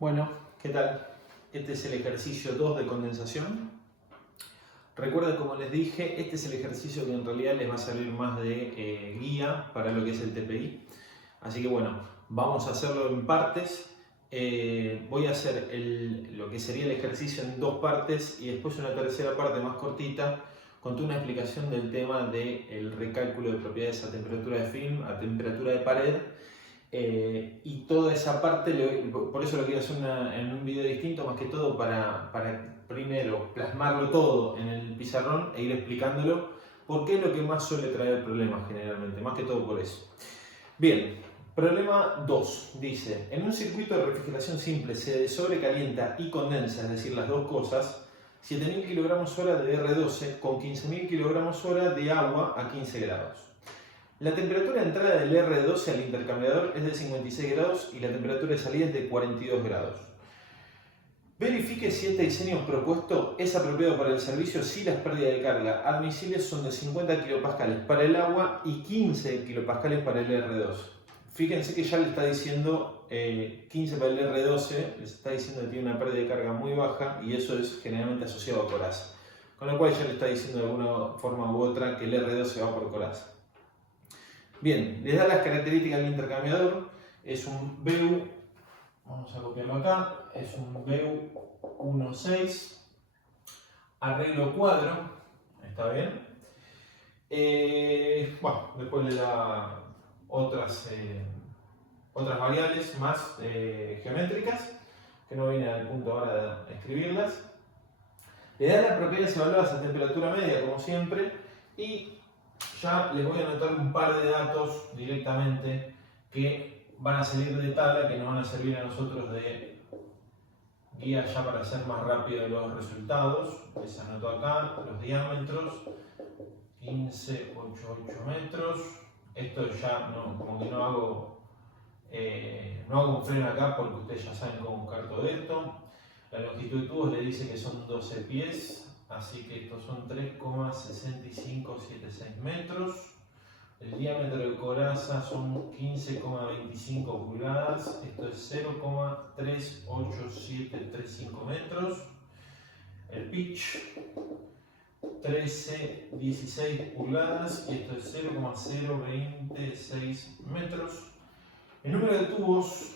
Bueno, ¿qué tal? Este es el ejercicio 2 de condensación. Recuerden, como les dije, este es el ejercicio que en realidad les va a servir más de guía para lo que es el TPI. Así que bueno, vamos a hacerlo en partes. Voy a hacer lo que sería el ejercicio en dos partes y después una tercera parte más cortita con toda una explicación del tema del recálculo de propiedades a temperatura de film, a temperatura de pared. Y toda esa parte, por eso lo quiero hacer en un video distinto, más que todo para primero plasmarlo todo en el pizarrón e ir explicándolo, porque es lo que más suele traer problemas generalmente, más que todo por eso. Bien, problema 2 dice: en un circuito de refrigeración simple se sobrecalienta y condensa, es decir, las dos cosas, 7.000 kg/h de R12 con 15.000 kg/h de agua a 15 grados. La temperatura de entrada del R12 al intercambiador es de 56 grados y la temperatura de salida es de 42 grados. Verifique si este diseño propuesto es apropiado para el servicio si las pérdidas de carga admisibles son de 50 kPa para el agua y 15 kPa para el R12. Fíjense que ya le está diciendo 15 para el R12, les está diciendo que tiene una pérdida de carga muy baja y eso es generalmente asociado a coraza. Con lo cual ya le está diciendo de alguna forma u otra que el R12 va por coraza. Bien, les da las características del intercambiador. Es un BU, vamos a copiarlo acá, es un BU 1.6, arreglo cuadro, está bien. Bueno, después le da otras variables más geométricas, que no viene al punto ahora de escribirlas. Le da las propiedades evaluadas a temperatura media, como siempre, y ya les voy a anotar un par de datos directamente que van a salir de tabla, que nos van a servir a nosotros de guía ya para hacer más rápido los resultados. Les anoto acá los diámetros: 15,88 metros. Esto ya no, como que no hago un freno acá porque ustedes ya saben cómo buscar todo esto. La longitud de tubos le dice que son 12 pies. Así que estos son 3,6576 metros. El diámetro de coraza son 15,25 pulgadas. Esto es 0,38735 metros. El pitch 13,16 pulgadas y esto es 0,026 metros. El número de tubos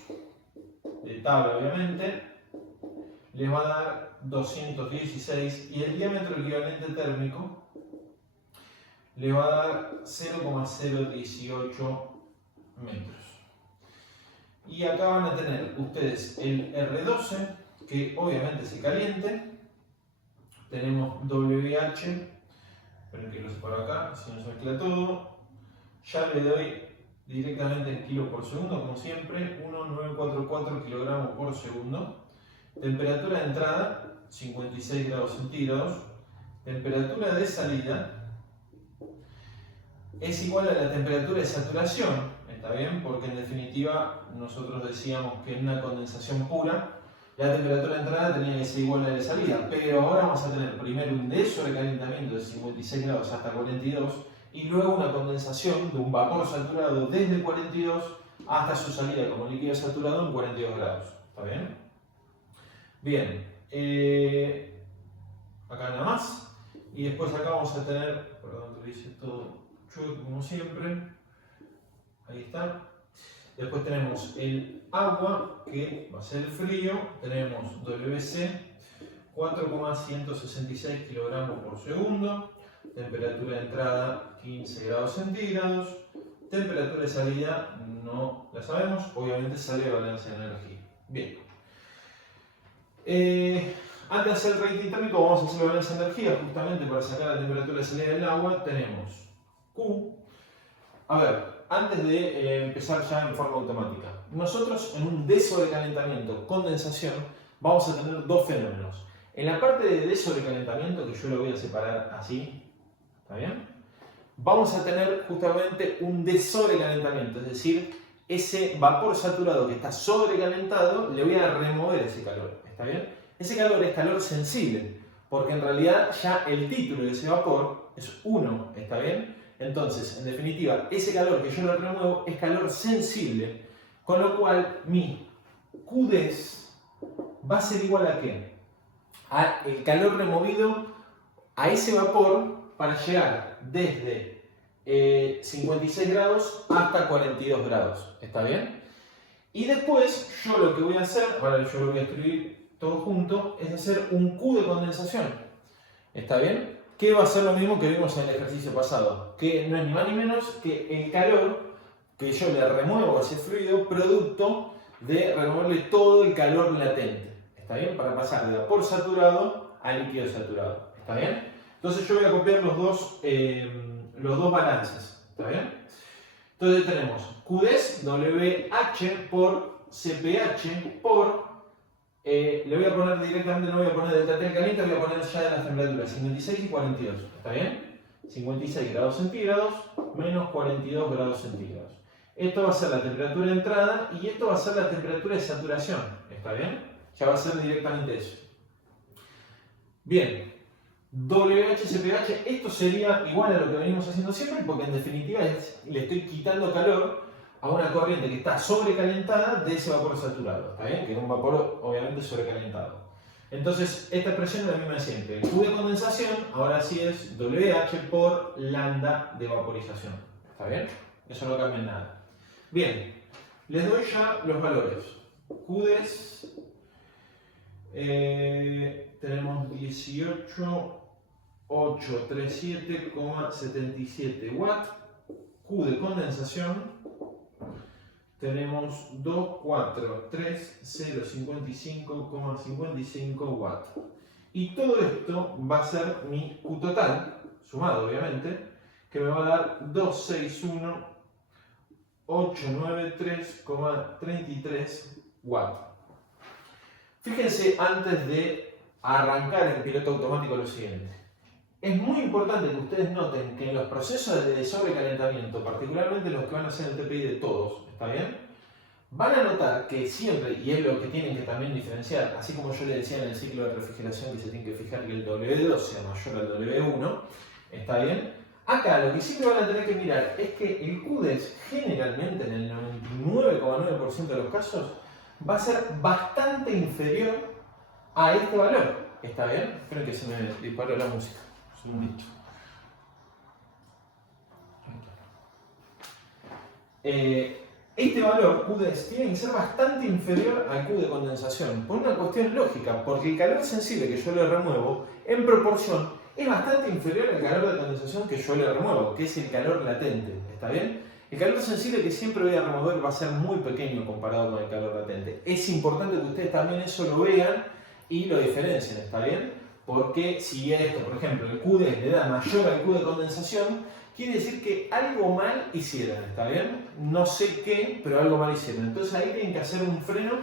de tabla, obviamente, les va a dar 216 y el diámetro equivalente térmico le va a dar 0,018 metros. Y acá van a tener ustedes el R12, que obviamente se caliente. Tenemos WH, esperen que lo separo acá, si no se mezcla todo. Ya le doy directamente en kilos por segundo, como siempre, 1,944 kilogramos por segundo. Temperatura de entrada, 56 grados centígrados. Temperatura de salida es igual a la temperatura de saturación, ¿está bien? Porque en definitiva nosotros decíamos que en una condensación pura la temperatura de entrada tenía que ser igual a la de salida, pero ahora vamos a tener primero un sobrecalentamiento de 56 grados hasta 42 y luego una condensación de un vapor saturado desde 42 hasta su salida como líquido saturado en 42 grados, ¿está bien? Bien, acá nada más. Y después acá vamos a tener, perdón, te lo hice todo chueco como siempre. Ahí está. Después tenemos el agua, que va a ser el frío. Tenemos WC, 4,166 kilogramos por segundo. Temperatura de entrada, 15 grados centígrados. Temperatura de salida, no la sabemos. Obviamente sale balance de energía. Bien. Antes de hacer el rating térmico vamos a hacer la balance de energía justamente para sacar la temperatura de salida del agua. Tenemos Q. A ver, antes de empezar ya en forma automática, nosotros en un desobrecalentamiento, condensación, vamos a tener dos fenómenos. En la parte de desobrecalentamiento, que yo lo voy a separar así, ¿está bien? Vamos a tener justamente un desobrecalentamiento, es decir, ese vapor saturado que está sobrecalentado, le voy a remover ese calor, ¿está bien? Ese calor es calor sensible, porque en realidad ya el título de ese vapor es 1, ¿está bien? Entonces, en definitiva, ese calor que yo le remuevo es calor sensible, con lo cual mi QDES va a ser igual a ¿qué? A el calor removido a ese vapor para llegar desde 56 grados hasta 42 grados. ¿Está bien? Y después yo lo que voy a hacer, ahora yo lo voy a escribir todo junto, es hacer un Q de condensación. ¿Está bien? Que va a ser lo mismo que vimos en el ejercicio pasado, que no es ni más ni menos que el calor que yo le remuevo a ese fluido producto de removerle todo el calor latente. ¿Está bien? Para pasar de vapor saturado a líquido saturado. ¿Está bien? Entonces yo voy a copiar los dos balances. ¿Está bien? Entonces tenemos QDES WH por CPH por, le voy a poner directamente, no voy a poner delta T caliente, voy a poner ya de las temperaturas 56 y 42. ¿Está bien? 56 grados centígrados menos 42 grados centígrados. Esto va a ser la temperatura de entrada y esto va a ser la temperatura de saturación. ¿Está bien? Ya va a ser directamente eso. Bien. WHCpH, esto sería igual a lo que venimos haciendo siempre porque en definitiva le estoy quitando calor a una corriente que está sobrecalentada de ese vapor saturado. ¿Está bien? Que es un vapor obviamente sobrecalentado. Entonces esta expresión es la misma de siempre. El Q de condensación ahora sí es WH por lambda de vaporización. ¿Está bien? Eso no cambia en nada. Bien, les doy ya los valores. QDES, tenemos 18.837,77 watts. Q de condensación, tenemos 243.055,55 watts. Y todo esto va a ser mi Q total, sumado obviamente, que me va a dar 261.893,33 watts. Fíjense antes de arrancar el piloto automático lo siguiente. Es muy importante que ustedes noten que en los procesos de sobrecalentamiento, particularmente los que van a hacer el TPI de todos, ¿está bien? Van a notar que siempre, y es lo que tienen que también diferenciar, así como yo les decía en el ciclo de refrigeración que se tiene que fijar que el W2 sea mayor al W1, ¿está bien? Acá lo que siempre van a tener que mirar es que el QDES generalmente en el 99,9% de los casos va a ser bastante inferior a este valor. ¿Está bien? Esperen que se me disparó la música. Un segundito. Este valor QDES tiene que ser bastante inferior al Q de condensación por una cuestión lógica, porque el calor sensible que yo le remuevo en proporción es bastante inferior al calor de condensación que yo le remuevo, que es el calor latente. ¿Está bien? El calor sensible que siempre voy a remover va a ser muy pequeño comparado con el calor latente. Es importante que ustedes también eso lo vean y lo diferencien, ¿está bien? Porque si esto, por ejemplo, el QDES le da mayor al Q de condensación, quiere decir que algo mal hicieron, ¿está bien? No sé qué, pero algo mal hicieron. Entonces ahí tienen que hacer un freno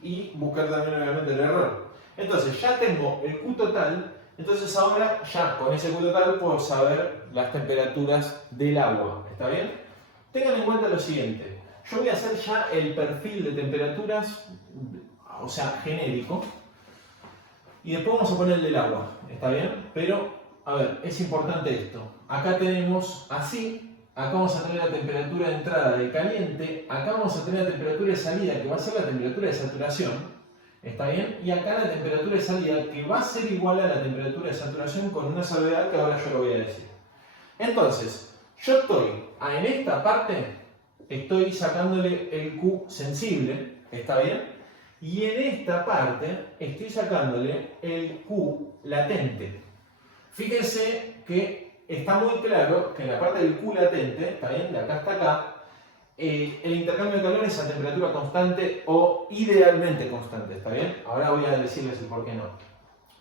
y buscar también obviamente el error. Entonces ya tengo el Q total, entonces ahora ya con ese Q total puedo saber las temperaturas del agua, ¿está bien? Tengan en cuenta lo siguiente, yo voy a hacer ya el perfil de temperaturas, o sea, genérico, y después vamos a poner el del agua, ¿está bien? Pero, a ver, es importante esto. Acá tenemos así, acá vamos a tener la temperatura de entrada de caliente, acá vamos a tener la temperatura de salida, que va a ser la temperatura de saturación, ¿está bien? Y acá la temperatura de salida, que va a ser igual a la temperatura de saturación con una salvedad que ahora yo lo voy a decir. Entonces, yo estoy, en esta parte, estoy sacándole el Q sensible, ¿está bien? Y en esta parte estoy sacándole el Q latente. Fíjense que está muy claro que en la parte del Q latente, ¿está bien? De acá hasta acá, el intercambio de calor es a temperatura constante o idealmente constante, ¿está bien? Ahora voy a decirles el por qué no.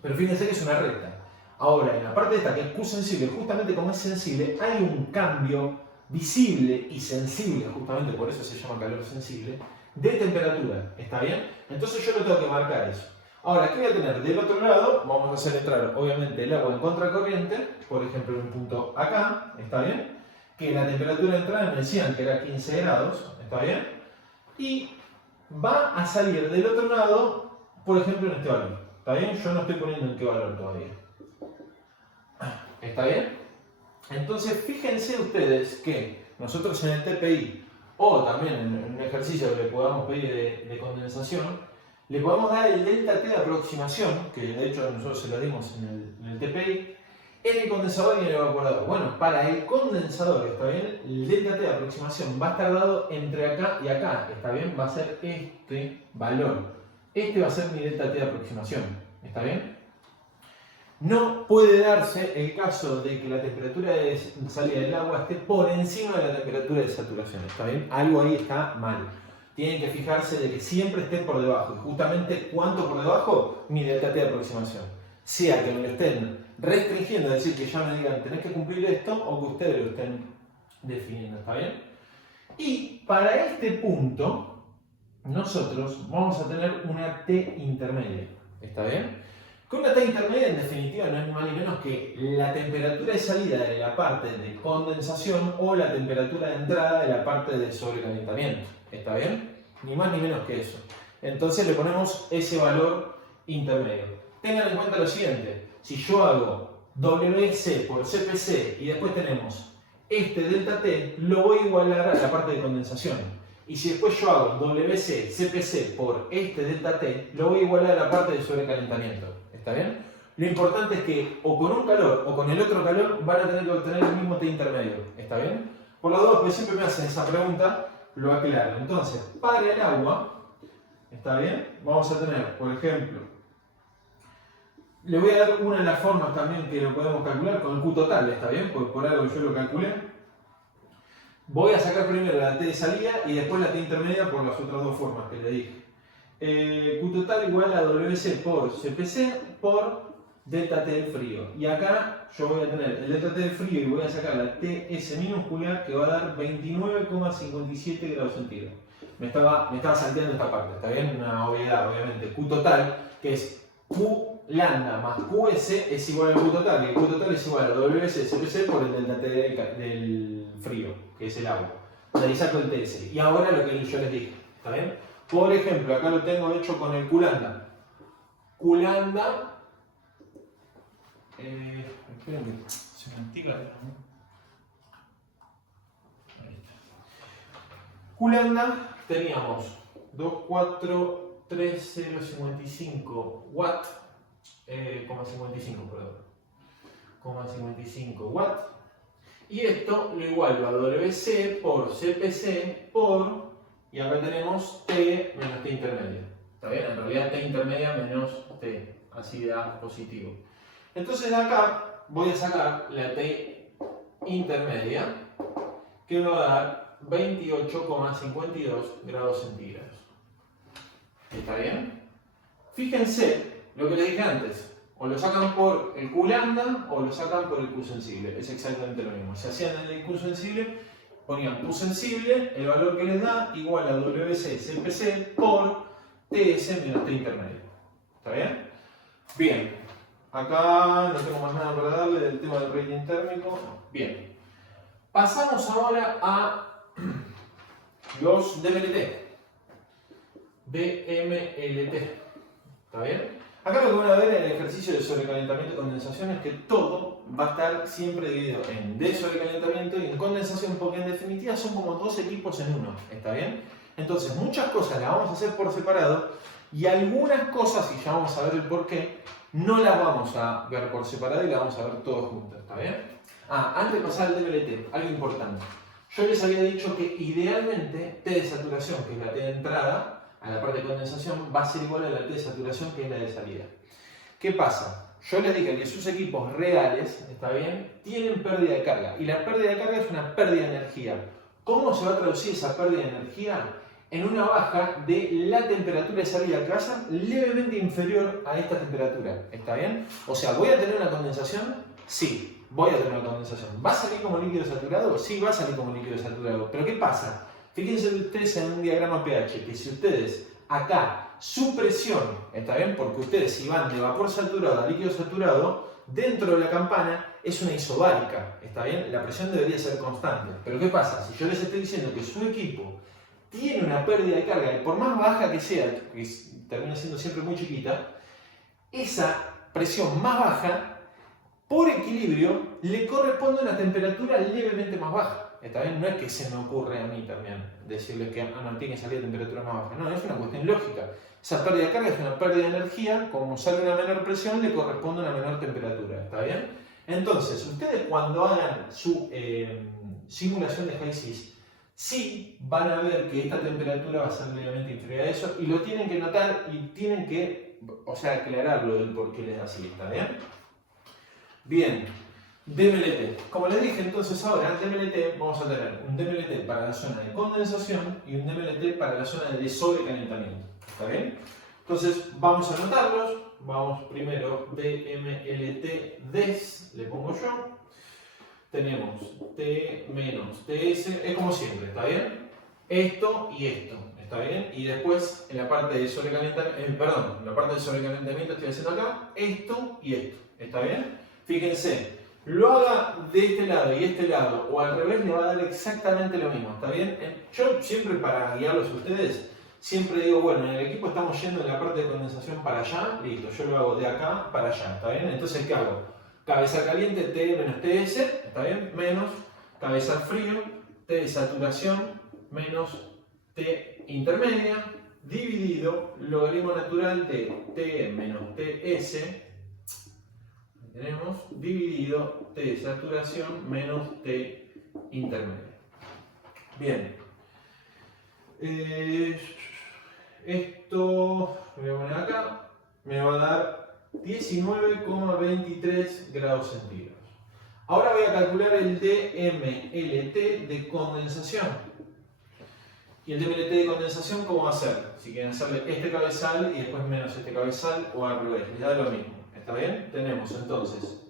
Pero fíjense que es una recta. Ahora, en la parte esta que es Q sensible, justamente como es sensible, hay un cambio visible y sensible, justamente por eso se llama calor sensible, de temperatura, ¿está bien? Entonces yo lo tengo que marcar eso. Ahora, ¿qué voy a tener? Del otro lado, vamos a hacer entrar obviamente el agua en contracorriente, por ejemplo en un punto acá, ¿está bien? Que la temperatura de entrada me decían que era 15 grados, ¿está bien? Y va a salir del otro lado, por ejemplo en este valor, ¿está bien? Yo no estoy poniendo en qué valor todavía. ¿Está bien? Entonces fíjense ustedes que nosotros en el TPI o también en un ejercicio que le podamos pedir de condensación, Le podemos dar el delta T de aproximación, que de hecho nosotros se lo dimos en el TPI, en el condensador y en el evaporador. Bueno, para el condensador, ¿está bien? El delta T de aproximación va a estar dado entre acá y acá, ¿está bien? Va a ser este valor. Este va a ser mi delta T de aproximación, ¿está bien? No puede darse el caso de que la temperatura de salida del agua esté por encima de la temperatura de saturación, ¿está bien? Algo ahí está mal. Tienen que fijarse de que siempre esté por debajo. Y justamente, ¿cuánto por debajo? Mi delta T de aproximación. Sea que me lo estén restringiendo, es decir, que ya me digan, tenés que cumplir esto, o que ustedes lo estén definiendo, ¿está bien? Y para este punto, nosotros vamos a tener una T intermedia, ¿está bien? Con una T intermedia, en definitiva, no es ni más ni menos que la temperatura de salida de la parte de condensación o la temperatura de entrada de la parte de sobrecalentamiento. ¿Está bien? Ni más ni menos que eso. Entonces le ponemos ese valor intermedio. Tengan en cuenta lo siguiente. Si yo hago WC por CPC y después tenemos este delta T, lo voy a igualar a la parte de condensación. Y si después yo hago WC, CPC por este delta T, lo voy a igualar a la parte de sobrecalentamiento. ¿Está bien? Lo importante es que o con un calor o con el otro calor van a tener que obtener el mismo T intermedio. ¿Está bien? Por las dos, pues siempre me hacen esa pregunta, lo aclaro. Entonces, para el agua, ¿está bien? Vamos a tener, por ejemplo, le voy a dar una de las formas también que lo podemos calcular con el Q total, ¿está bien? Porque por algo yo lo calculé. Voy a sacar primero la T de salida y después la T intermedia por las otras dos formas que le dije. Q total igual a WC por CPC por delta T del frío. Y acá yo voy a tener el delta T del frío y voy a sacar la TS minúscula que va a dar 29,57 grados centígrados. Me estaba salteando esta parte, está bien, una obviedad obviamente. Q total, que es Q lambda más QS es igual al Q total, y el Q total es igual a WC CPC por el delta T del frío, que es el agua. De ahí saco el TS. Y ahora lo que yo les dije, ¿está bien? Por ejemplo, acá lo tengo hecho con el Q lambda. Q lambda. Esperen que se me activa. Ahí está. Q lambda teníamos 243,055 watt, 55, perdón. 0,55 watt. Y esto lo igualo a WC por CPC por. Y acá tenemos T menos T intermedia. ¿Está bien? En realidad T intermedia menos T, así de A positivo. Entonces de acá voy a sacar la T intermedia, que me va a dar 28,52 grados centígrados. ¿Está bien? Fíjense lo que les dije antes. O lo sacan por el Q lambda o lo sacan por el Q sensible. Es exactamente lo mismo. Si hacían el Q sensible, ponían Q sensible, el valor que les da igual a WC CPC por TS menos T intermedio. ¿Está bien? Bien. Acá no tengo más nada para darle del tema del rating térmico. Bien. Pasamos ahora a los DMLT. DMLT. ¿Está bien? Acá lo que van a ver en el ejercicio de sobrecalentamiento y condensación es que todo va a estar siempre dividido en de sobrecalentamiento y en condensación, porque en definitiva son como dos equipos en uno, ¿está bien? Entonces muchas cosas las vamos a hacer por separado y algunas cosas, y ya vamos a ver el por qué, no las vamos a ver por separado y las vamos a ver todas juntas, ¿está bien? Antes de pasar al DMLT, algo importante. Yo les había dicho que idealmente T de saturación, que es la T de entrada, a la parte de condensación va a ser igual a la T de saturación que es la de salida. ¿Qué pasa? Yo les dije que sus equipos reales, ¿está bien?, tienen pérdida de carga. Y la pérdida de carga es una pérdida de energía. ¿Cómo se va a traducir esa pérdida de energía? En una baja de la temperatura de salida que va a ser levemente inferior a esta temperatura. ¿Está bien? O sea, ¿voy a tener una condensación? Sí, voy a tener una condensación. ¿Va a salir como líquido saturado? Sí, va a salir como líquido saturado. ¿Pero qué pasa? Fíjense ustedes en un diagrama pH, que si ustedes acá su presión, ¿está bien? Porque ustedes si van de vapor saturado a líquido saturado, dentro de la campana es una isobárica, ¿está bien? La presión debería ser constante. Pero ¿qué pasa? Si yo les estoy diciendo que su equipo tiene una pérdida de carga, y por más baja que sea, que termina siendo siempre muy chiquita, esa presión más baja, por equilibrio, le corresponde a una temperatura levemente más baja. ¿está bien? No es que se me ocurre a mí también decirles que no, tiene que salir a temperaturas más bajas. No, es una cuestión lógica. Esa pérdida de carga es una pérdida de energía, como sale una menor presión, le corresponde una menor temperatura, ¿está bien? Entonces, ustedes cuando hagan su simulación de Hi-Sys, sí van a ver que esta temperatura va a ser levemente inferior a eso y lo tienen que notar y tienen que, o sea, aclararlo del por qué les da así, ¿está bien? Bien, DMLT. Como les dije entonces ahora, DMLT, vamos a tener un DMLT para la zona de condensación y un DMLT para la zona de sobrecalentamiento, ¿está bien? Entonces vamos a anotarlos, vamos primero DMLT DES, le pongo yo. Tenemos T menos TS, es como siempre, ¿está bien? Esto y esto, ¿está bien? Y después en la parte de sobrecalentamiento, en la parte de sobrecalentamiento estoy haciendo acá esto y esto, ¿está bien? Fíjense, lo haga de este lado y este lado o al revés le va a dar exactamente lo mismo, ¿está bien? Yo siempre para guiarlos a ustedes, siempre digo, bueno, en el equipo estamos yendo en la parte de condensación para allá, listo, yo lo hago de acá para allá, ¿está bien? Entonces, ¿qué hago? Cabezal caliente, T menos TS, ¿está bien? Menos cabezal frío, T de saturación, menos T intermedia, dividido logaritmo natural de T menos TS, tenemos, dividido T de saturación menos T intermedia. Bien. Esto lo voy a poner acá, me va a dar 19,23 grados centígrados. Ahora voy a calcular el DMLT de condensación. ¿Y el DMLT de condensación cómo va a ser? Si quieren hacerle este cabezal y después menos este cabezal o al revés, les da lo mismo. ¿Está bien? Tenemos entonces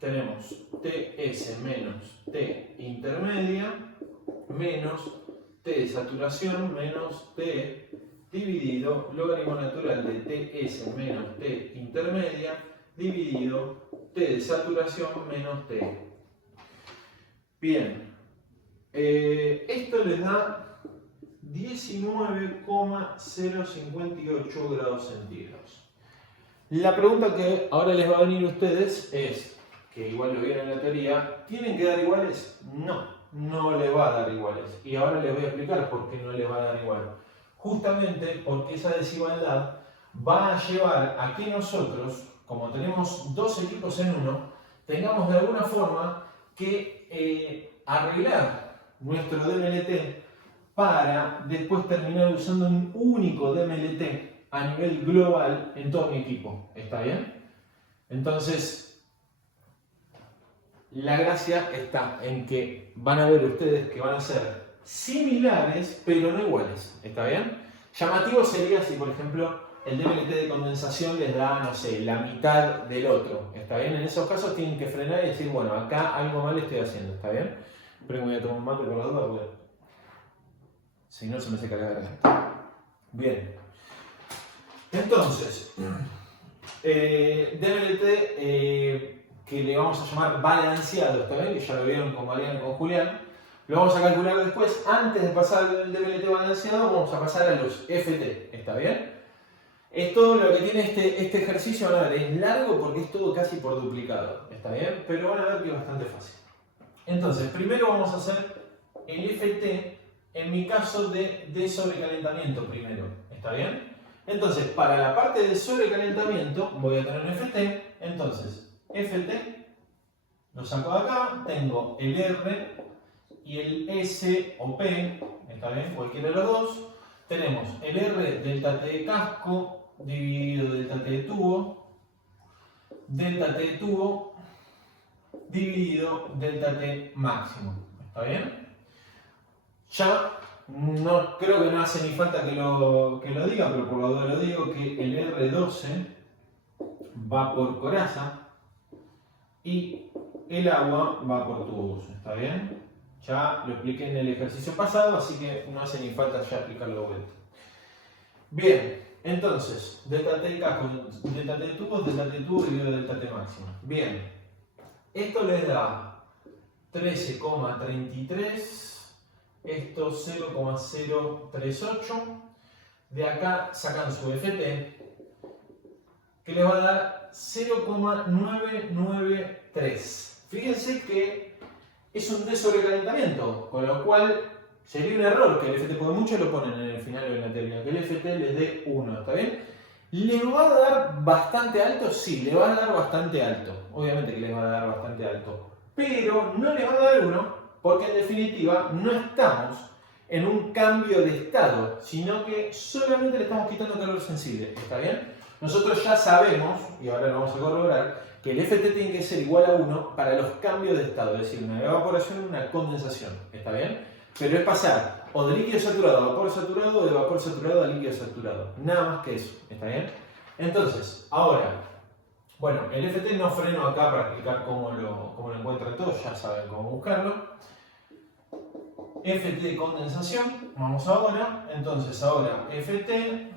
tenemos TS menos T intermedia menos T de saturación menos T dividido logaritmo natural de TS menos T intermedia dividido T de saturación menos T. Bien, esto les da 19,058 grados centígrados. La pregunta que ahora les va a venir a ustedes es, que igual lo vieron en la teoría, ¿tienen que dar iguales? No, no le va a dar iguales. Y ahora les voy a explicar por qué no le va a dar igual. Justamente porque esa desigualdad va a llevar a que nosotros, como tenemos dos equipos en uno, tengamos de alguna forma que arreglar nuestro DMLT para después terminar usando un único DMLT a nivel global en todo mi equipo. ¿Está bien? Entonces, la gracia está en que van a ver ustedes que van a ser similares, pero no iguales. ¿Está bien? Llamativo sería si, por ejemplo, el DMLT de condensación les da, no sé, la mitad del otro. ¿Está bien? En esos casos tienen que frenar y decir, bueno, acá algo mal estoy haciendo. ¿Está bien? Pero me voy a tomar un mate por la duda, porque si no se me seca la garganta. Bien. Entonces, DMLT que le vamos a llamar balanceado, ¿está bien? Que ya lo vieron con Mariano y con Julián. Lo vamos a calcular después. Antes de pasar el DMLT balanceado, vamos a pasar a los FT, ¿está bien? Es todo lo que tiene este ejercicio, van a ver, es largo porque es todo casi por duplicado, ¿está bien? Pero van a ver que es bastante fácil. Entonces, primero vamos a hacer el FT, en mi caso de sobrecalentamiento primero, ¿está bien? Entonces, para la parte de sobrecalentamiento voy a tener un FT, entonces, FT, lo saco de acá, tengo el R y el S o P, ¿está bien? Cualquiera de los dos. Tenemos el R delta T de casco dividido delta T de tubo dividido delta T máximo, ¿está bien? Ya no creo que no hace ni falta que lo diga, pero por la duda lo digo, que el R12 va por coraza y el agua va por tubos, ¿está bien? Ya lo expliqué en el ejercicio pasado, así que no hace ni falta ya explicarlo de vuelta. Bien, entonces, delta T de casco, delta T de tubos dividido delta T máximo. Bien, esto les da 13,33, esto 0,038. De acá sacan su FT, que les va a dar 0,993. fíjense que es un sobrecalentamiento, con lo cual sería un error que el FT, porque muchos lo ponen en el final de la teoría, que el FT les dé 1, ¿está bien? ¿Le va a dar bastante alto? Sí, le va a dar bastante alto. Obviamente que le va a dar bastante alto. Pero no le va a dar 1 porque en definitiva no estamos en un cambio de estado, sino que solamente le estamos quitando calor sensible. ¿Está bien? Nosotros ya sabemos, y ahora lo vamos a corroborar, que el FT tiene que ser igual a 1 para los cambios de estado, es decir, una evaporación y una condensación. ¿Está bien? Pero es pasar o de líquido saturado a vapor saturado o de vapor saturado a líquido saturado. Nada más que eso. ¿Está bien? Entonces, ahora, bueno, el FT no freno acá para explicar cómo lo encuentran todos, ya saben cómo buscarlo. FT de condensación, vamos ahora. Entonces, ahora FT,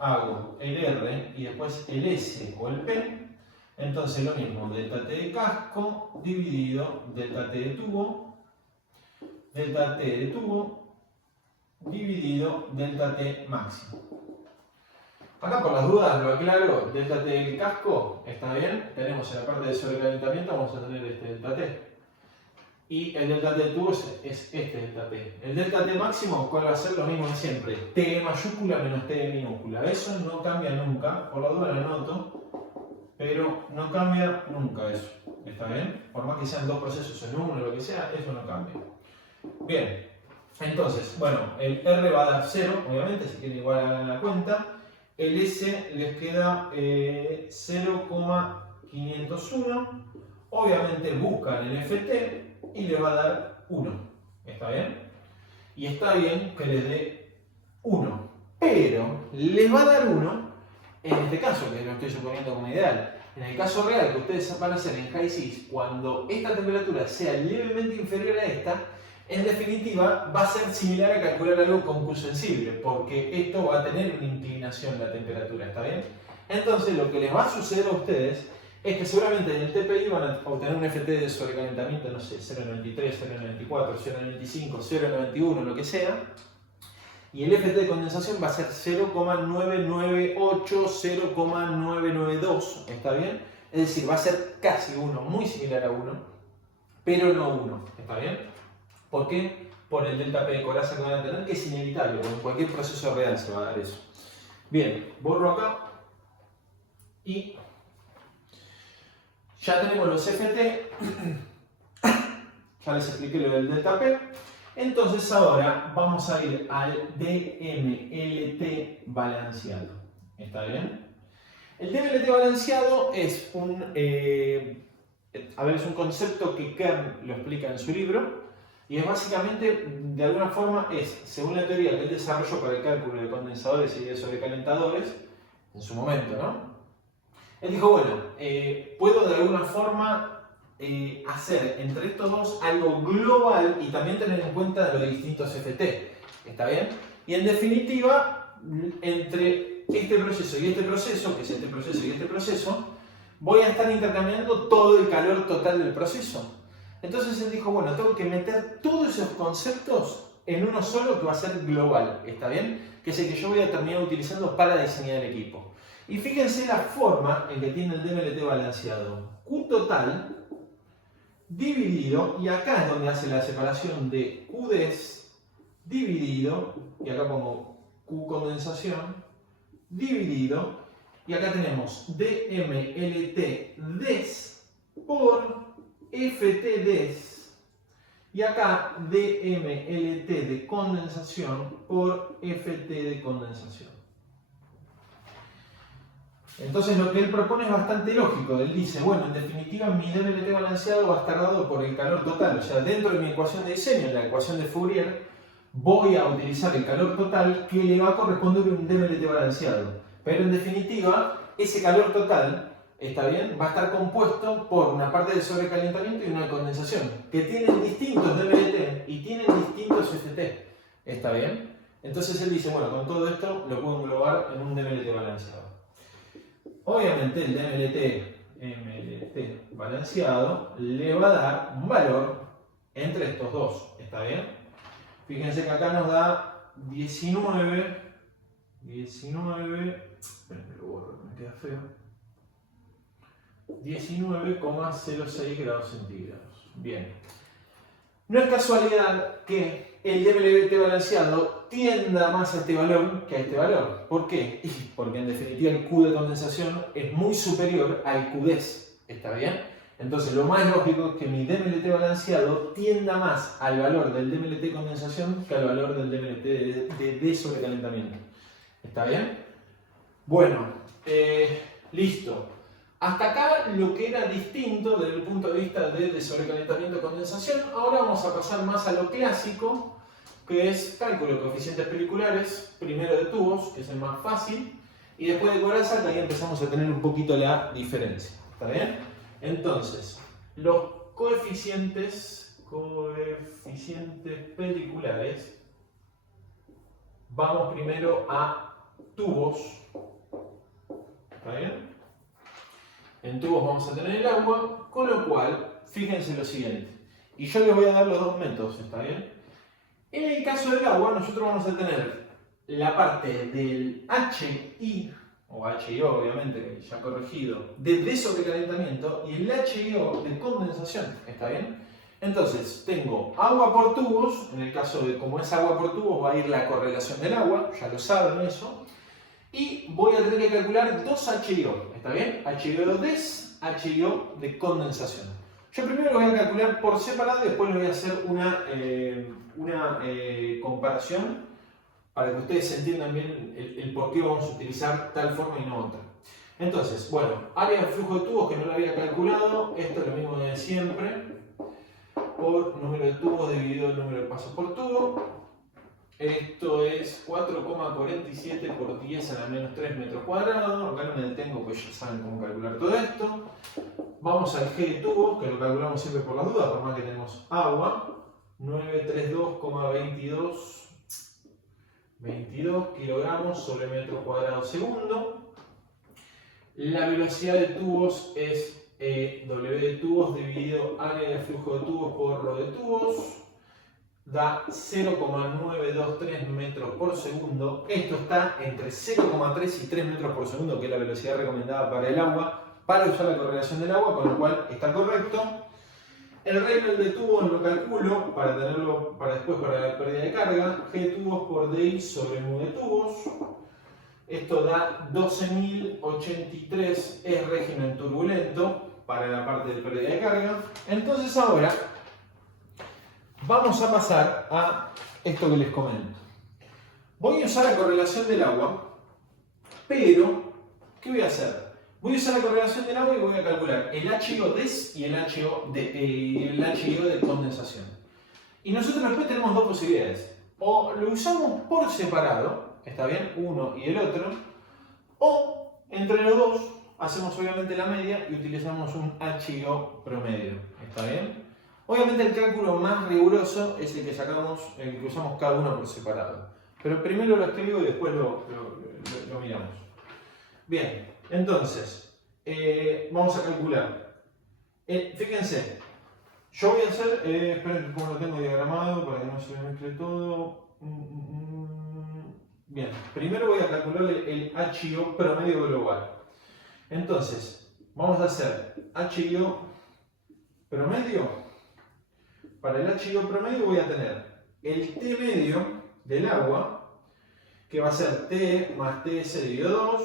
hago el R y después el S o el P. Entonces, lo mismo, delta T de casco dividido delta T de tubo, delta T de tubo dividido delta T máximo. Acá por las dudas lo aclaro, delta T del casco, está bien, tenemos en la parte de sobrecalentamiento, vamos a tener este delta T. Y el delta T del tubo es este delta T. El delta T máximo, ¿cuál va a ser? Lo mismo de siempre, T mayúscula menos T minúscula. Eso no cambia nunca, por la duda lo anoto, pero no cambia nunca eso, ¿está bien? Por más que sean dos procesos en uno, lo que sea, eso no cambia. Bien, entonces, bueno, el R va a dar 0, obviamente, si quieren igual hagan la cuenta. El S les queda 0,501. Obviamente buscan el FT y le va a dar 1. ¿Está bien? Y está bien que les dé 1. Pero les va a dar 1 en este caso, que lo estoy suponiendo como ideal. En el caso real que ustedes van a hacer en High-6, cuando esta temperatura sea levemente inferior a esta, en definitiva, va a ser similar a calcular algo con Q sensible, porque esto va a tener una inclinación la temperatura, ¿está bien? Entonces, lo que les va a suceder a ustedes es que seguramente en el TPI van a obtener un FT de sobrecalentamiento, no sé, 0,93, 0,94, 0,95, 0,91, lo que sea, y el FT de condensación va a ser 0,998, 0,992, ¿está bien? Es decir, va a ser casi 1, muy similar a 1, pero no 1, ¿está bien? ¿Por qué? Por el delta P de coraza que van a tener, que es inevitable, porque en cualquier proceso real se va a dar eso. Bien, borro acá y ya tenemos los FT, ya les expliqué lo del delta P. Entonces ahora vamos a ir al DMLT balanceado. ¿Está bien? El DMLT balanceado es es un concepto que Kern lo explica en su libro. Y es básicamente, de alguna forma, según la teoría que él desarrolló para el cálculo de condensadores y de sobrecalentadores, en su momento, ¿no? Él dijo, bueno, puedo de alguna forma hacer entre estos dos algo global y también tener en cuenta los distintos FT, ¿está bien? Y en definitiva, entre este proceso y este proceso, que es este proceso y este proceso, voy a estar intercambiando todo el calor total del proceso. Entonces él dijo, bueno, tengo que meter todos esos conceptos en uno solo que va a ser global, ¿está bien? Que es el que yo voy a terminar utilizando para diseñar el equipo. Y fíjense la forma en que tiene el DMLT balanceado. Q total dividido, y acá es donde hace la separación de QDES dividido, y acá pongo Q condensación, dividido, y acá tenemos DMLT DES por FTDES, y acá DMLT de condensación por FT de condensación. Entonces lo que él propone es bastante lógico. Él dice, bueno, en definitiva mi DMLT balanceado va a estar dado por el calor total. O sea, dentro de mi ecuación de diseño, en la ecuación de Fourier, voy a utilizar el calor total que le va a corresponder a un DMLT balanceado. Pero en definitiva, ese calor total, ¿está bien?, va a estar compuesto por una parte de sobrecalentamiento y una de condensación, que tienen distintos DMLT y tienen distintos FT. ¿Está bien? Entonces él dice, bueno, con todo esto lo puedo englobar en un DMLT balanceado. Obviamente el DMLT balanceado le va a dar un valor entre estos dos, ¿está bien? Fíjense que acá nos da 19, esperen, me lo borro, me queda feo. 19,06 grados centígrados. Bien. No es casualidad que el DMLT balanceado tienda más a este valor que a este valor. ¿Por qué? Porque en definitiva el Q de condensación es muy superior al Qdes. ¿Está bien? Entonces lo más lógico es que mi DMLT balanceado tienda más al valor del DMLT condensación que al valor del DMLT de sobrecalentamiento. ¿Está bien? Bueno, listo. Hasta acá lo que era distinto desde el punto de vista de sobrecalentamiento y condensación. Ahora vamos a pasar más a lo clásico, que es cálculo de coeficientes peliculares, primero de tubos, que es el más fácil, y después de coraza, que ahí empezamos a tener un poquito la diferencia. ¿Está bien? Entonces, los coeficientes peliculares, vamos primero a tubos. ¿Está bien? En tubos vamos a tener el agua, con lo cual, fíjense lo siguiente. Y yo les voy a dar los dos métodos, ¿está bien? En el caso del agua, nosotros vamos a tener la parte del HI, o HIO obviamente, ya corregido, de sobrecalentamiento, y el HIO de condensación, ¿está bien? Entonces, tengo agua por tubos, en el caso de como es agua por tubos va a ir la correlación del agua, ya lo saben eso. Y voy a tener que calcular dos HIO, ¿está bien? HIO des, HIO de condensación. Yo primero lo voy a calcular por separado y después le voy a hacer una comparación para que ustedes entiendan bien el por qué vamos a utilizar tal forma y no otra. Entonces, bueno, área de flujo de tubos que no lo había calculado, esto es lo mismo de siempre, por número de tubos dividido el número de pasos por tubo. Esto es 4,47 por 10 a la menos 3 metros cuadrados. Acá no me detengo pues ya saben cómo calcular todo esto. Vamos al G de tubo, que lo calculamos siempre por las dudas, por más que tenemos agua. 932,22 kilogramos sobre metro cuadrado segundo. La velocidad de tubos es W de tubos dividido área de flujo de tubos por lo de tubos. Da 0,923 metros por segundo. Esto está entre 0,3 y 3 metros por segundo, que es la velocidad recomendada para el agua, para usar la correlación del agua, con lo cual está correcto. El Reynolds de tubos lo calculo para tenerlo para después para la pérdida de carga. G de tubos por DI sobre mu de tubos. Esto da 12.083, es régimen turbulento para la parte de pérdida de carga. Entonces ahora vamos a pasar a esto que les comento. Voy a usar la correlación del agua, pero ¿qué voy a hacer? Voy a usar la correlación del agua y voy a calcular el HIO des y el HIO de condensación. Y nosotros después tenemos dos posibilidades. O lo usamos por separado, ¿está bien? Uno y el otro. O entre los dos hacemos obviamente la media y utilizamos un HIO promedio, ¿está bien? Obviamente el cálculo más riguroso es el que el que usamos cada uno por separado. Pero primero lo escribo y después lo miramos. Bien, entonces, vamos a calcular. Fíjense, yo voy a hacer, esperen como lo tengo diagramado para que no se me mezcle todo. Bien, primero voy a calcular el HIO promedio global. Entonces, vamos a hacer HIO promedio. Para el HIO promedio voy a tener el T medio del agua, que va a ser T más TS dividido 2.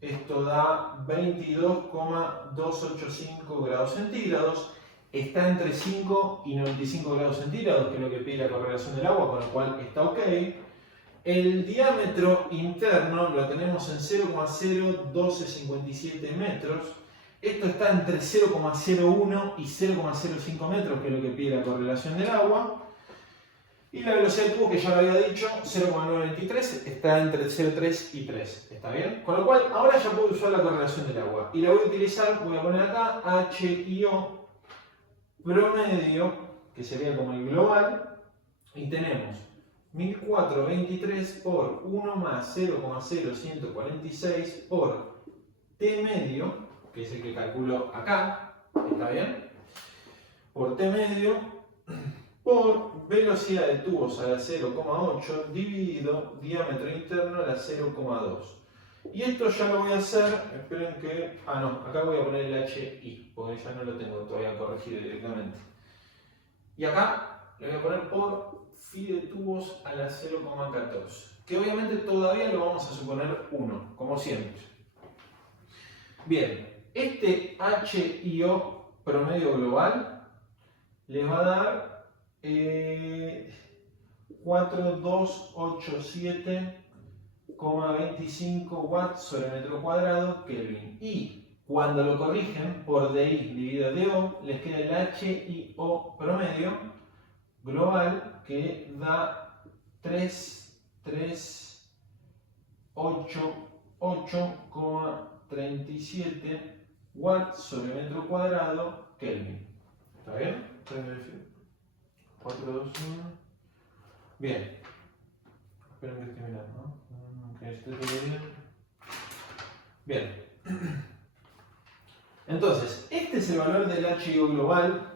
Esto da 22,285 grados centígrados. Está entre 5 y 95 grados centígrados, que es lo que pide la correlación del agua, con lo cual está ok. El diámetro interno lo tenemos en 0,01257 metros. Esto está entre 0,01 y 0,05 metros, que es lo que pide la correlación del agua. Y la velocidad del tubo, que ya lo había dicho, 0,923, está entre 0,3 y 3. ¿Está bien? Con lo cual, ahora ya puedo usar la correlación del agua. Y la voy a utilizar, voy a poner acá, HIO promedio, que sería como el global. Y tenemos 1423 por 1 más 0,0146 por T medio, que es el que calculo acá, ¿está bien? Por T medio, por velocidad de tubos a la 0,8 dividido diámetro interno a la 0,2. Y esto ya lo voy a hacer, esperen que... Ah, no, acá voy a poner el HI, porque ya no lo tengo todavía corregido directamente. Y acá le voy a poner por phi de tubos a la 0,14, que obviamente todavía lo vamos a suponer 1, como siempre. Bien, este HIO promedio global les va a dar 4287,25 watts sobre metro cuadrado Kelvin. Y cuando lo corrigen por DI dividido DO, les queda el HIO promedio global que da 3388,37 watts sobre metro cuadrado Kelvin. ¿Está bien? 4, 2, 1. Bien. Espero que esté mirando, ¿no? Que esté todo bien. Bien. Entonces, este es el valor del HIO global,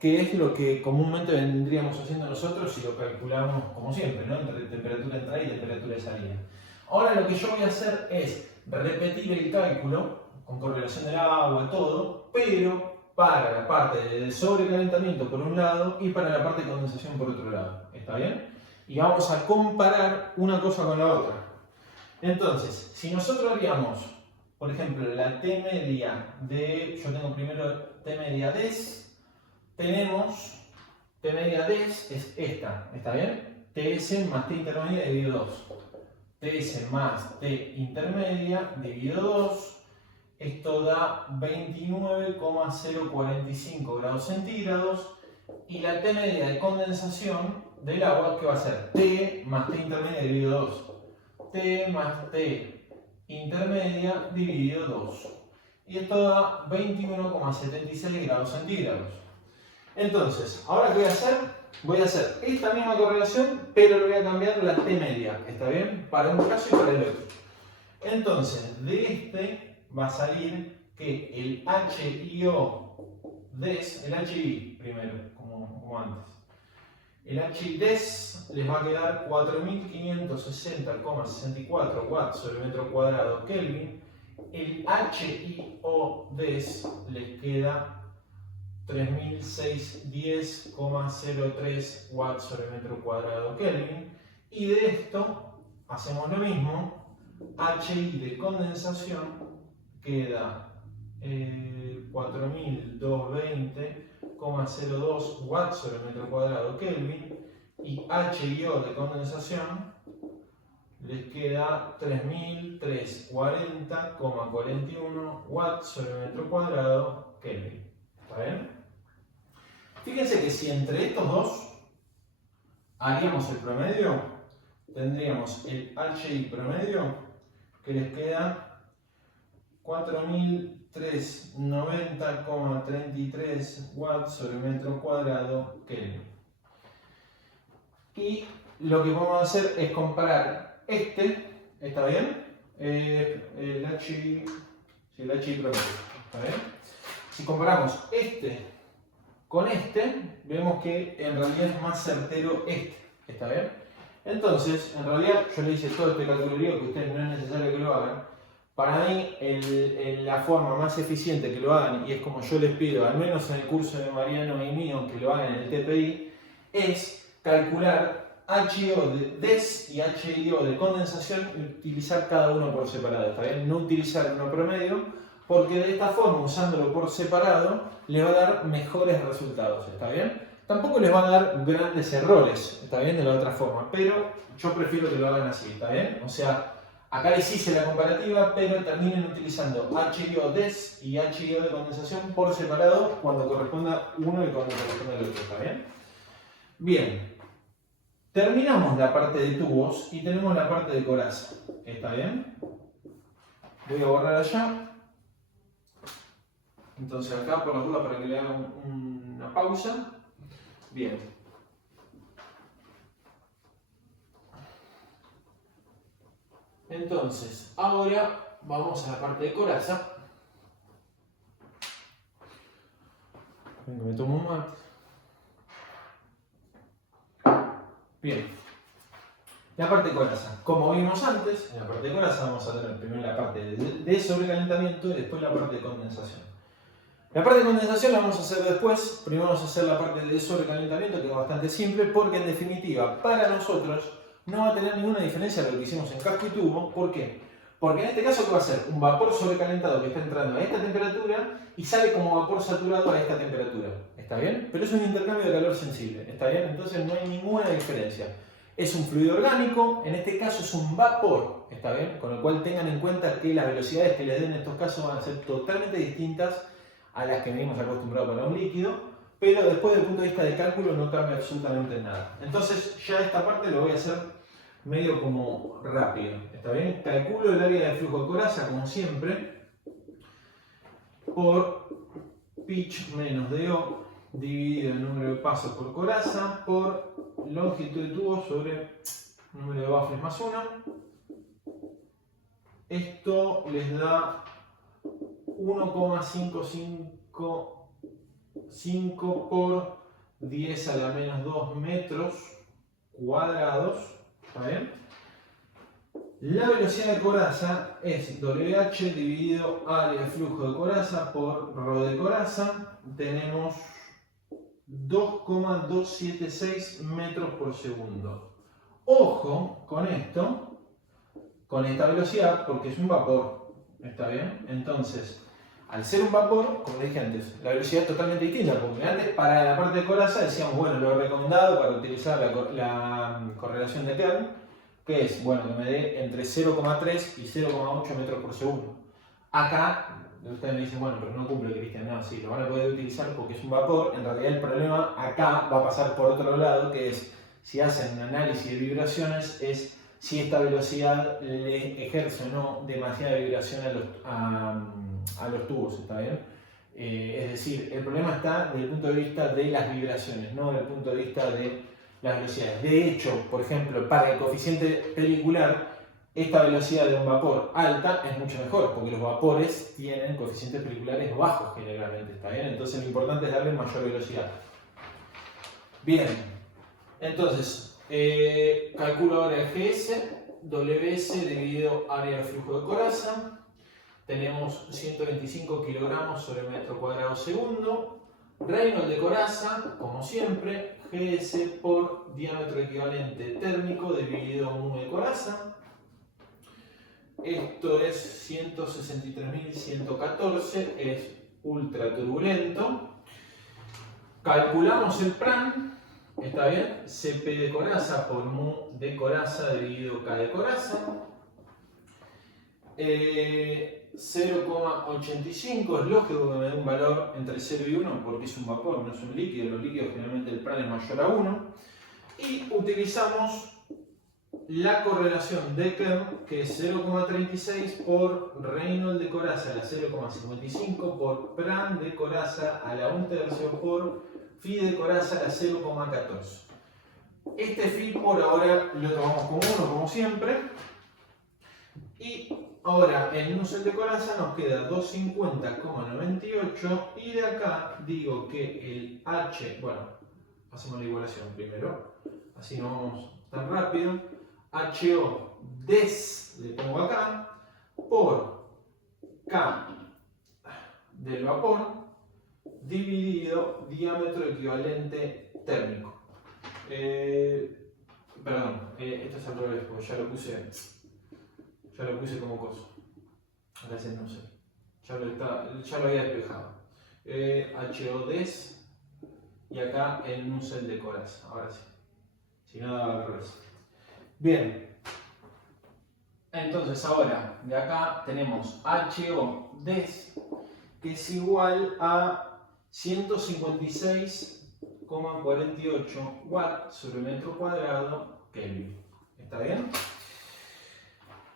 que es lo que comúnmente vendríamos haciendo nosotros si lo calculamos como siempre, ¿no? Entre temperatura de entrada y temperatura de salida. Ahora lo que yo voy a hacer es repetir el cálculo con correlación del agua, todo, pero para la parte de sobrecalentamiento por un lado y para la parte de condensación por otro lado. ¿Está bien? Y vamos a comparar una cosa con la otra. Entonces, si nosotros haríamos, por ejemplo, la T media de... Yo tengo primero T media DES. Tenemos T media DES es esta, ¿está bien? TS más T intermedia dividido 2. TS más T intermedia dividido 2. Esto da 29,045 grados centígrados. Y la T media de condensación del agua, que va a ser T más T intermedia dividido 2. T más T intermedia dividido 2. Y esto da 21,76 grados centígrados. Entonces, ahora ¿qué voy a hacer? Voy a hacer esta misma correlación, pero le voy a cambiar la T media, ¿está bien? Para un caso y para el otro. Entonces, de este va a salir que el HIO DES, el HI primero, como antes. El HIDES les va a quedar 4560,64 watts sobre metro cuadrado Kelvin. El HIODES les queda 3610,03 watts sobre metro cuadrado Kelvin. Y de esto hacemos lo mismo. HI de condensación queda 4220,02 watts sobre metro cuadrado Kelvin. Y HIO de condensación les queda 3340,41 watts sobre metro cuadrado Kelvin. ¿Está bien? Fíjense que si entre estos dos haríamos el promedio, tendríamos el HI promedio que les queda 4390,33 watts sobre metro cuadrado Kelvin. Y lo que vamos a hacer es comparar este, ¿está bien? El HI promedio, ¿está bien? Si comparamos este con este, vemos que en realidad es más certero este, ¿está bien? Entonces, en realidad yo le hice todo este cálculo griego que ustedes no es necesario que lo hagan. Para mí, la forma más eficiente que lo hagan, y es como yo les pido, al menos en el curso de Mariano y mío, que lo hagan en el TPI, es calcular HIO de DES y HIO de condensación y utilizar cada uno por separado, ¿está bien? No utilizar uno promedio, porque de esta forma, usándolo por separado, le va a dar mejores resultados, ¿está bien? Tampoco les va a dar grandes errores, ¿está bien? De la otra forma, pero yo prefiero que lo hagan así, ¿está bien? O sea, acá les hice la comparativa, pero terminen utilizando HIO DES y HIO de condensación por separado cuando corresponda uno y cuando corresponda el otro, ¿está bien? Bien, terminamos la parte de tubos y tenemos la parte de coraza, ¿está bien? Voy a borrar allá. Entonces acá por las dudas para que le haga una pausa. Bien. Entonces, ahora vamos a la parte de coraza. Venga, me tomo un mate. Bien. La parte de coraza. Como vimos antes, en la parte de coraza vamos a tener primero la parte de sobrecalentamiento y después la parte de condensación. La parte de condensación la vamos a hacer después. Primero vamos a hacer la parte de sobrecalentamiento, que es bastante simple, porque en definitiva, para nosotros, no va a tener ninguna diferencia de lo que hicimos en casco y tubo. ¿Por qué? Porque en este caso, ¿qué va a ser? Un vapor sobrecalentado que está entrando a esta temperatura y sale como vapor saturado a esta temperatura. ¿Está bien? Pero es un intercambio de calor sensible. ¿Está bien? Entonces no hay ninguna diferencia. Es un fluido orgánico, en este caso es un vapor. ¿Está bien? Con lo cual tengan en cuenta que las velocidades que les den en estos casos van a ser totalmente distintas a las que venimos acostumbrados para un líquido, pero después desde el punto de vista de cálculo no cambia absolutamente nada. Entonces ya esta parte lo voy a hacer medio como rápido, ¿está bien? Calculo el área de flujo de coraza como siempre por pitch menos DO dividido el número de pasos por coraza por longitud de tubo sobre número de baffles más 1. Esto les da 1,555 por 10 a la menos 2 metros cuadrados. ¿Está bien? La velocidad de coraza es WH dividido área de flujo de coraza por ρ de coraza. Tenemos 2,276 metros por segundo. Ojo con esto, con esta velocidad, porque es un vapor. ¿Está bien? Entonces, al ser un vapor, como dije antes, la velocidad es totalmente distinta, porque antes para la parte de coraza decíamos, bueno, lo recomendado para utilizar la correlación de Kern, que es, bueno, que me dé entre 0,3 y 0,8 metros por segundo. Acá, ustedes me dicen, bueno, pero no cumple, Cristian. No, sí, lo van a poder utilizar porque es un vapor. En realidad el problema acá va a pasar por otro lado, que es, si hacen un análisis de vibraciones, es si esta velocidad le ejerce o no demasiada vibración a los tubos, ¿está bien? Es decir, el problema está desde el punto de vista de las vibraciones, no desde el punto de vista de las velocidades. De hecho, por ejemplo, para el coeficiente pericular, esta velocidad de un vapor alta es mucho mejor, porque los vapores tienen coeficientes periculares bajos generalmente, ¿está bien? Entonces lo importante es darle mayor velocidad. Bien, entonces, calculo ahora el GS, WS dividido área de flujo de coraza. Tenemos 125 kilogramos sobre metro cuadrado segundo. Reynolds de coraza, como siempre, GS por diámetro equivalente térmico dividido 1 de coraza. Esto es 163.114, es ultra turbulento. Calculamos el PRAN. ¿Está bien? CP de coraza por mu de coraza dividido K de coraza. 0,85 es lógico que me dé un valor entre 0 y 1 porque es un vapor, no es un líquido. Los líquidos generalmente el PRAN es mayor a 1. Y utilizamos la correlación de Kern, que es 0,36 por Reynolds de coraza a la 0,55 por PRAN de coraza a la 1/3 por Phi de coraza a la 0,14. Este Phi por ahora lo tomamos como 1, como siempre. Y ahora el Nusselt de coraza nos queda 250,98. Y de acá digo que el H, bueno, hacemos la igualación primero, así no vamos tan rápido. HO des, le pongo acá, por K del vapor dividido diámetro equivalente térmico. Perdón, esto es al revés, porque ya lo puse como cosa. Gracias, no sé. Ya lo había despejado. HO des y acá el Nusselt de coraza. Ahora sí. Si no, al revés. Bien. Entonces ahora de acá tenemos HO des, que es igual a 156,48 watts sobre metro cuadrado Kelvin. ¿Está bien?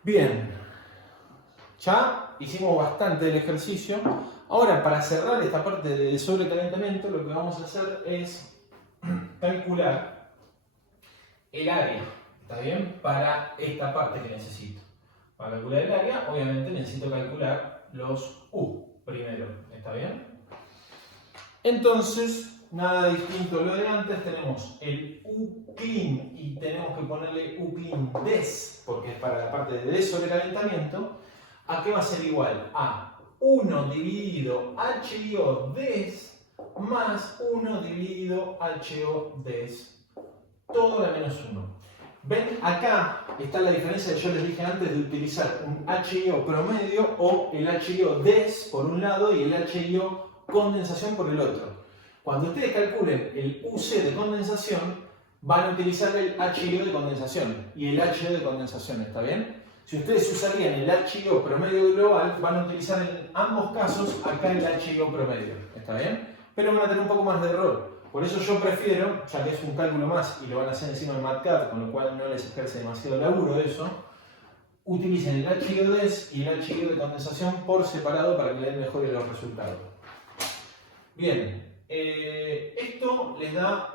Bien. Ya hicimos bastante del ejercicio. Ahora, para cerrar esta parte del sobrecalentamiento, lo que vamos a hacer es calcular el área, ¿está bien? Para esta parte que necesito. Para calcular el área, obviamente necesito calcular los U primero, ¿está bien? Entonces, nada distinto a lo de antes, tenemos el Uclean y tenemos que ponerle Uclean des, porque es para la parte de sobrecalentamiento. ¿A qué va a ser igual? A 1 dividido HIO des más 1 dividido HO des, todo a la menos 1. ¿Ven? Acá está la diferencia que yo les dije antes de utilizar un HIO promedio o el HIO des por un lado y el HIO condensación por el otro. Cuando ustedes calculen el UC de condensación, van a utilizar el HIO de condensación y el HO de condensación, ¿está bien? Si ustedes usarían el HIO promedio global, van a utilizar en ambos casos acá el HIO promedio, ¿está bien? Pero van a tener un poco más de error. Por eso yo prefiero, ya que es un cálculo más y lo van a hacer encima de MATCAD, con lo cual no les ejerce demasiado laburo eso, utilicen el HIO des y el HIO de condensación por separado para que le den mejores los resultados. Bien, esto les da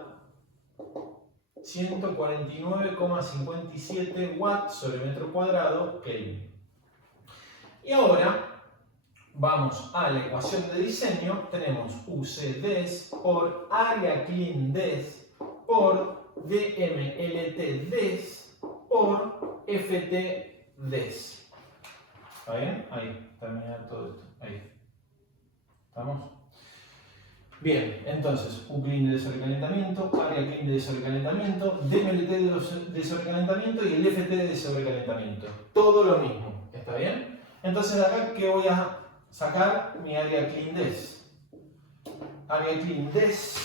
149,57 watts sobre metro cuadrado Kelvin. Y ahora vamos a la ecuación de diseño. Tenemos UC des por área clean des por DMLT des por FT des. ¿Está bien? Ahí, termina todo esto. Ahí. ¿Estamos? Bien, entonces, Uclean de sobrecalentamiento, área clean de sobrecalentamiento, DMLT de sobrecalentamiento y el FT de sobrecalentamiento. Todo lo mismo. ¿Está bien? Entonces, acá, ¿qué voy a sacar? Mi área clean des. Área clean des,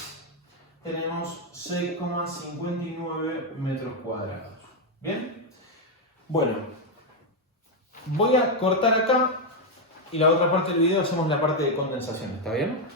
tenemos 6,59 metros cuadrados. ¿Bien? Bueno, voy a cortar acá y la otra parte del video hacemos la parte de condensación. ¿Está bien?